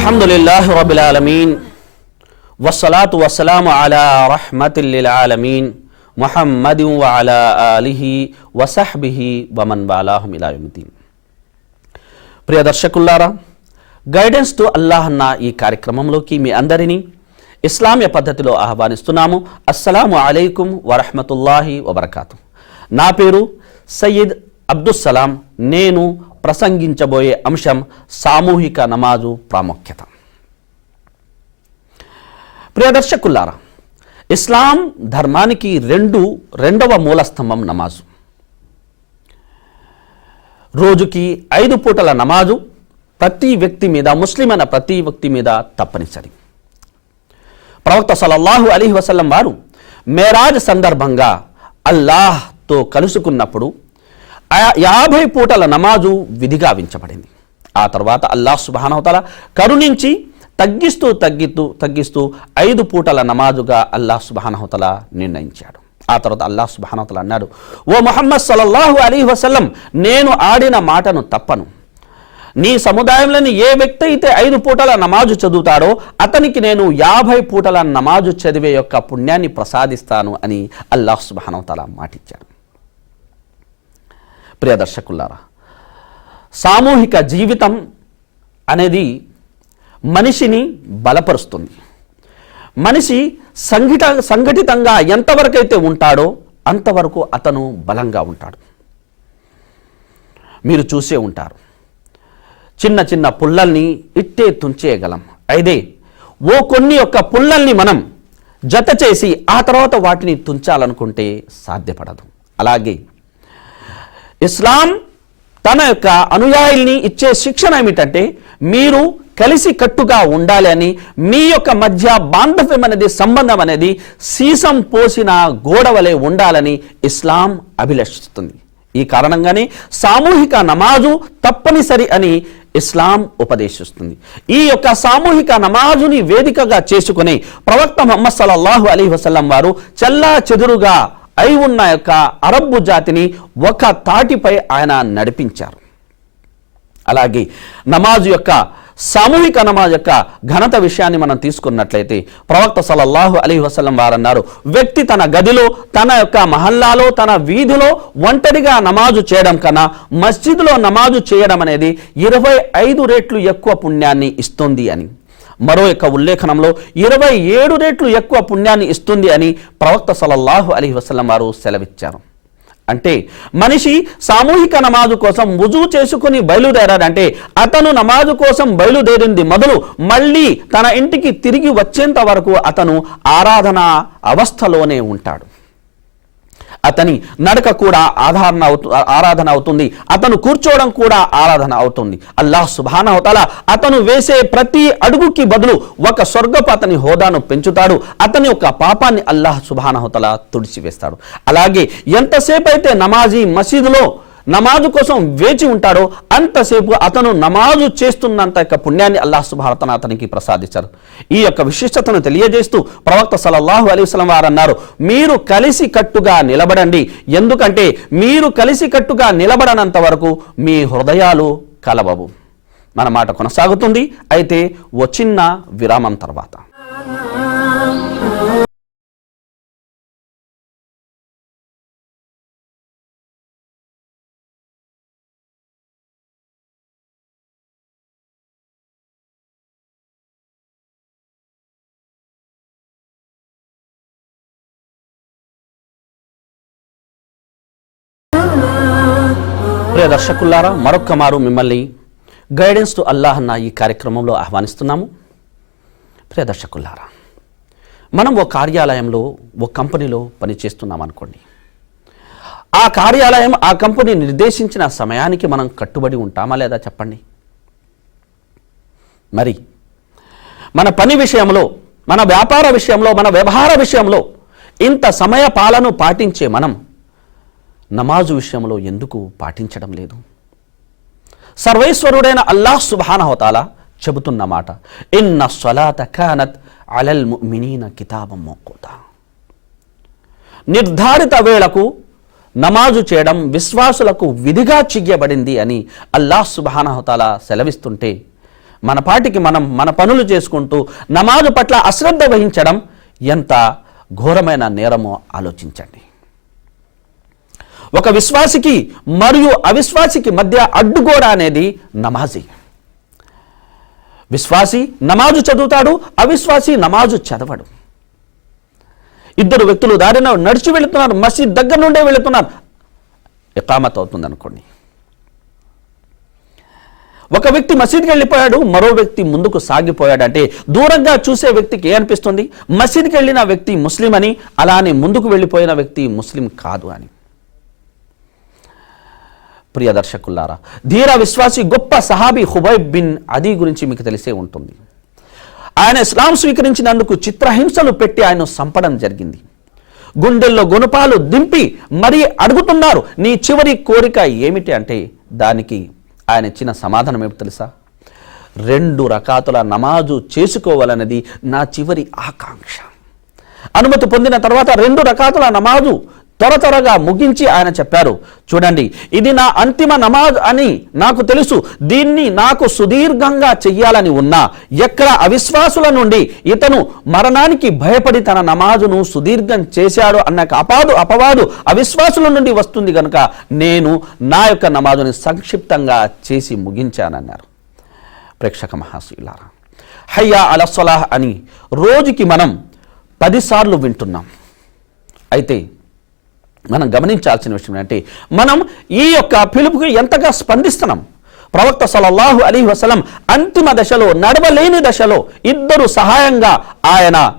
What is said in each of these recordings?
আলহামদুলিল্লাহ রবিল আলমিন ওসলাত ওসালাম আলা রহমতুল্লিল আলমিন মোহাম্মদ আলা আলিহি ওয়াসাহবিহি ওয়ামান বালাহমিলাউদ্দিন ప్రియ దర్శకుల్లారా గైడెన్స్ టు అల్లాహ్ అన్న ఈ కార్యక్రమంలోకి మీ అందరినీ ఇస్లామియ పద్ధతిలో ఆహ్వానిస్తున్నాము. అస్సలాము అలైకుం వరహమతుల్లాహి వబర్కాతు. నా పేరు సయ్యద్ అబ్దుస్సలాం నేను ప్రసంగించబోయే అంశం సామూహిక నమాజు ప్రాముఖ్యత. ప్రియ దర్శకుల్లారా ఇస్లాం ధర్మానికి రెండు రెండవ మూలస్తంభం నమాజు. రోజుకి ఐదు పూటల నమాజు ప్రతి వ్యక్తి మీద ముస్లిం అన్న ప్రతి వ్యక్తి మీద తప్పనిసరి. ప్రవక్త సలల్లాహు అలీ వసల్లం వారు మేరాజ్ సందర్భంగా అల్లాహ్తో కలుసుకున్నప్పుడు యాభై పూటల నమాజు విధిగా వించబడింది ఆ తర్వాత అల్లాహ్ సుబానవతల కరుణించి తగ్గిస్తూ తగ్గిస్తూ తగ్గిస్తూ ఐదు పూటల నమాజుగా అల్లాహ్ సుబానవతల నిర్ణయించాడు. ఆ తర్వాత అల్లాహ్ సుబానవతల అన్నాడు ఓ మొహమ్మద్ సల్లల్లాహు అలీ వసల్లం నేను ఆడిన మాటను తప్పను. నీ సముదాయంలోని ఏ వ్యక్తి అయితే ఐదు పూటల నమాజు చదువుతాడో అతనికి నేను యాభై పూటల నమాజు చదివే యొక్క పుణ్యాన్ని ప్రసాదిస్తాను అని అల్లాహ్ సుబానవతల మాటిచ్చాడు. ప్రియ దర్శకులారా సామూహిక జీవితం అనేది మనిషిని బలపరుస్తుంది. మనిషి సంఘటిత సంఘటితంగా ఎంతవరకైతే ఉంటాడో అంతవరకు అతను బలంగా ఉంటాడు. మీరు చూసే ఉంటారు. చిన్న చిన్న పుల్లల్ని ఇట్టే తుంచేయగలం. అయితే ఓ కొన్ని యొక్క పుల్లల్ని మనం జత చేసి ఆ తర్వాత వాటిని తుంచాలనుకుంటే సాధ్యపడదు. అలాగే ఇస్లాం తన యొక్క అనుయాయుల్ని ఇచ్చే శిక్షణ ఏమిటంటే మీరు కలిసి కట్టుగా ఉండాలి అని మీ యొక్క మధ్య బాంధవ్యం అనేది సంబంధం అనేది సీసం పోసిన గోడవలే ఉండాలని ఇస్లాం అభిలషిస్తుంది. ఈ కారణంగానే సామూహిక నమాజు తప్పనిసరి అని ఇస్లాం ఉపదేశిస్తుంది. ఈ యొక్క సామూహిక నమాజుని వేదికగా చేసుకుని ప్రవక్త మొహమ్మద్ సల్లల్లాహు అలీ వసల్లం వారు చల్లా చెదురుగా అయి ఉన్న యొక్క అరబ్బు జాతిని ఒక తాటిపై ఆయన నడిపించారు. అలాగే నమాజు యొక్క సామూహిక నమాజ్ యొక్క ఘనత విషయాన్ని మనం తీసుకున్నట్లయితే ప్రవక్త సలల్లాహు అలీ వసలం వారన్నారు వ్యక్తి తన గదిలో తన యొక్క మహల్లాలో తన వీధిలో ఒంటరిగా నమాజు చేయడం కన్నా మస్జిద్లో నమాజు చేయడం అనేది ఇరవై ఐదు రెట్లు ఎక్కువ పుణ్యాన్ని ఇస్తుంది అని. మరో యొక్క ఉల్లేఖనంలో ఇరవై ఏడు రెట్లు ఎక్కువ పుణ్యాన్ని ఇస్తుంది అని ప్రవక్త సలల్లాహు అలీ వసలం వారు సెలవిచ్చారు. అంటే మనిషి సామూహిక నమాజు కోసం రుజువు చేసుకుని బయలుదేరాడంటే అతను నమాజు కోసం బయలుదేరింది మొదలు మళ్ళీ తన ఇంటికి తిరిగి వచ్చేంత వరకు అతను ఆరాధన అవస్థలోనే ఉంటాడు. అతని నడక కూడా ఆధారణ ఆరాధన అవుతుంది. అతను కూర్చోవడం కూడా ఆరాధన అవుతుంది. అల్లాహ్ సుబానవతల అతను వేసే ప్రతి అడుగుకి బదులు ఒక స్వర్గపు అతని హోదాను పెంచుతాడు. అతని యొక్క పాపాన్ని అల్లాహ్ సుబానవతల తుడిచివేస్తాడు. అలాగే ఎంతసేపు అయితే నమాజీ మసీదులో నమాజు కోసం వేచి ఉంటాడో అంతసేపు అతను నమాజు చేస్తున్నంత యొక్క పుణ్యాన్ని అల్లాహ్ భారతన అతనికి ప్రసాదించారు. ఈ యొక్క విశిష్టతను తెలియజేస్తూ ప్రవక్త సలల్లాహు అలీస్లం వారు అన్నారు మీరు కలిసి కట్టుగా నిలబడండి. ఎందుకంటే మీరు కలిసి కట్టుగా నిలబడనంత వరకు మీ హృదయాలు కలవవు. మన మాట కొనసాగుతుంది. అయితే ఓ చిన్న విరామం తర్వాత. ప్రియ దర్శకుల్లారా మరొక్క మారు మిమ్మల్ని గైడెన్స్ టు అల్లాహ్ అన్న ఈ కార్యక్రమంలో ఆహ్వానిస్తున్నాము. ప్రియ దర్శకుల్లారా మనం ఓ కార్యాలయంలో ఓ కంపెనీలో పనిచేస్తున్నాం అనుకోండి. ఆ కార్యాలయం ఆ కంపెనీ నిర్దేశించిన సమయానికి మనం కట్టుబడి ఉంటామా లేదా చెప్పండి. మరి మన పని విషయంలో మన వ్యాపార విషయంలో మన వ్యవహార విషయంలో ఇంత సమయ పాలను పాటించే మనం నమాజు విషయంలో ఎందుకు పాటించడం లేదు? సర్వేశ్వరుడైన అల్లాహ్ సుబానహోతాల చెబుతున్న మాట ఇన్న స్వలాత కానత్ అలల్ మినీన కితాబం మోకోత. నిర్ధారిత వేళకు నమాజు చేయడం విశ్వాసులకు విధిగా చెయ్యబడింది అని అల్లాహ్ సుబానహతాల సెలవిస్తుంటే మన పాటికి మనం మన పనులు చేసుకుంటూ నమాజు పట్ల అశ్రద్ధ వహించడం ఎంత ఘోరమైన నేరమో ఆలోచించండి. ఒక విశ్వాసికి మరియు అవిశ్వాసికి మధ్య అడ్డుగోడ అనేది నమాజీ. విశ్వాసి నమాజు చదువుతాడు అవిశ్వాసి నమాజు చదవడు. ఇద్దరు వ్యక్తులు దారిన నడిచి వెళుతున్నారు మసీద్ దగ్గర నుండే వెళుతున్నారు. ఇకామత్ అవుతుంది అనుకోండి ఒక వ్యక్తి మసీద్కి వెళ్ళిపోయాడు మరో వ్యక్తి ముందుకు సాగిపోయాడు అంటే దూరంగా చూసే వ్యక్తికి ఏ అనిపిస్తుంది? మసీద్కి వెళ్ళిన వ్యక్తి ముస్లిం అని అలానే ముందుకు వెళ్ళిపోయిన వ్యక్తి ముస్లిం కాదు అని. ప్రియ దర్శకుల్లారా ధీర విశ్వాసి గొప్ప సహాబీ హుబైబ్ బిన్ అదీ గురించి మీకు తెలిసే ఉంటుంది. ఆయన ఇస్లాం స్వీకరించినందుకు చిత్రహింసలు పెట్టి ఆయన సంపడం జరిగింది. గుండెల్లో గుణపాలు దింపి మరీ అడుగుతున్నారు నీ చివరి కోరిక ఏమిటి? అంటే దానికి ఆయన ఇచ్చిన సమాధానం ఏమిటి తెలుసా? రెండు రకాతుల నమాజు చేసుకోవాలన్నది నా చివరి ఆకాంక్ష. అనుమతి పొందిన తర్వాత రెండు రకాతుల నమాజు త్వర త్వరగా ముగించి ఆయన చెప్పారు. చూడండి ఇది నా అంతిమ నమాజ్ అని నాకు తెలుసు. దీన్ని నాకు సుదీర్ఘంగా చెయ్యాలని ఉన్నా ఎక్కడ అవిశ్వాసుల నుండి ఇతను మరణానికి భయపడి తన నమాజును సుదీర్ఘం చేశాడు అన్న అపాదు అపవాదు అవిశ్వాసుల నుండి వస్తుంది కనుక నేను నా యొక్క నమాజుని సంక్షిప్తంగా చేసి ముగించానన్నారు. ప్రేక్షక మహాశీలారా హయ్యా అలస్వలాహ్ అని రోజుకి మనం పదిసార్లు వింటున్నాం. అయితే మనం గమనించాల్సిన విషయం ఏంటంటే మనం ఈ యొక్క పిలుపుకి ఎంతగా స్పందిస్తున్నాం? ప్రవక్త సలల్లాహు అలీ వసలం అంతిమ దశలో నడవలేని దశలో ఇద్దరు సహాయంగా ఆయన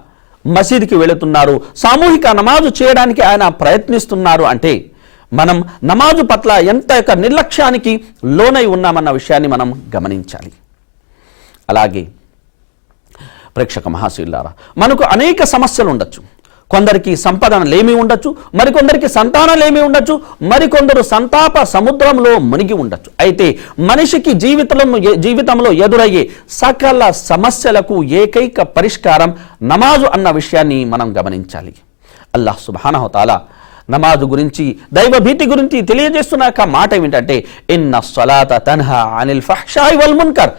మసీదుకి వెళుతున్నారు. సామూహిక నమాజు చేయడానికి ఆయన ప్రయత్నిస్తున్నారు అంటే మనం నమాజు పట్ల ఎంత యొక్క నిర్లక్ష్యానికి లోనై ఉన్నామన్న విషయాన్ని మనం గమనించాలి. అలాగే ప్రేక్షక మహాశీల్లారా మనకు అనేక సమస్యలు ఉండొచ్చు. కొందరికి సంపదనలేమి ఉండొచ్చు మరికొందరికి సంతానలేమి ఉండొచ్చు మరికొందరు సంతాప సముద్రంలో మునిగి ఉండొచ్చు. అయితే మనిషికి జీవితంలో జీవితంలో ఎదురయ్యే సకల సమస్యలకు ఏకైక పరిష్కారం నమాజు అన్న విషయాన్ని మనం గమనించాలి. అల్లాహ్ సుబానహతాలా నమాజు గురించి దైవ భీతి గురించి తెలియజేస్తున్నాక మాట ఏమిటంటే ఇన్న సలాత తన్హా అనిల్ ఫహ్షాయి వల్ మున్కర్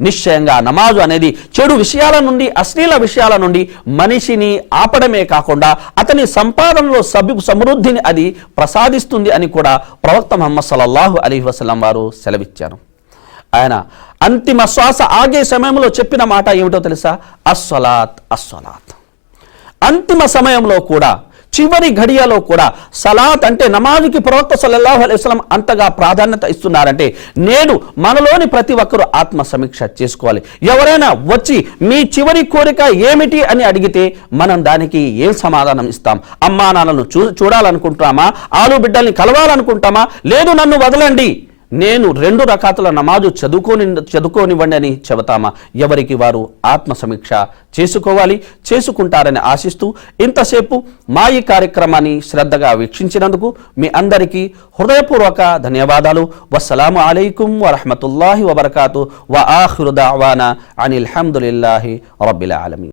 నిశ్చయంగా నమాజు అనేది చెడు విషయాల నుండి అశ్లీల విషయాల నుండి మనిషిని ఆపడమే కాకుండా అతని సంపాదనలో సభ్యు సమృద్ధిని అది ప్రసాదిస్తుంది అని కూడా ప్రవక్త మహమ్మద్ సల్లల్లాహు అలీ వసలం వారు సెలవిచ్చారు. ఆయన అంతిమ శ్వాస ఆగే సమయంలో చెప్పిన మాట ఏమిటో తెలుసా? అస్సలాత్ అస్సలాత్. అంతిమ సమయంలో కూడా చివరి ఘడియలో కూడా సలాత్ అంటే నమాజుకి ప్రవక్త సల్లల్లాహు అలైస్లం అంతగా ప్రాధాన్యత ఇస్తున్నారంటే నేడు మనలోని ప్రతి ఒక్కరూ ఆత్మ సమీక్ష చేసుకోవాలి. ఎవరైనా వచ్చి మీ చివరి కోరిక ఏమిటి అని అడిగితే మనం దానికి ఏం సమాధానం ఇస్తాం? అమ్మా నాన్నలను చూ చూడాలనుకుంటామా ఆలు బిడ్డల్ని కలవాలనుకుంటామా లేదు నన్ను వదలండి. నేను రెండు రకాతుల నమాజు చదువుకోని చదువుకోనివ్వండి అని చెబుతామా? ఎవరికి వారు ఆత్మ సమీక్ష చేసుకోవాలి చేసుకుంటారని ఆశిస్తూ ఇంతసేపు మా ఈ కార్యక్రమాన్ని శ్రద్ధగా వీక్షించినందుకు మీ అందరికీ హృదయపూర్వక ధన్యవాదాలు. వస్సలాము అలైకుం వరహమతుల్లాహి వబర్కాతు. వ ఆఖిరు దావానా అనిల్ హమ్దులిల్లాహి రబ్బిల్ ఆలమీ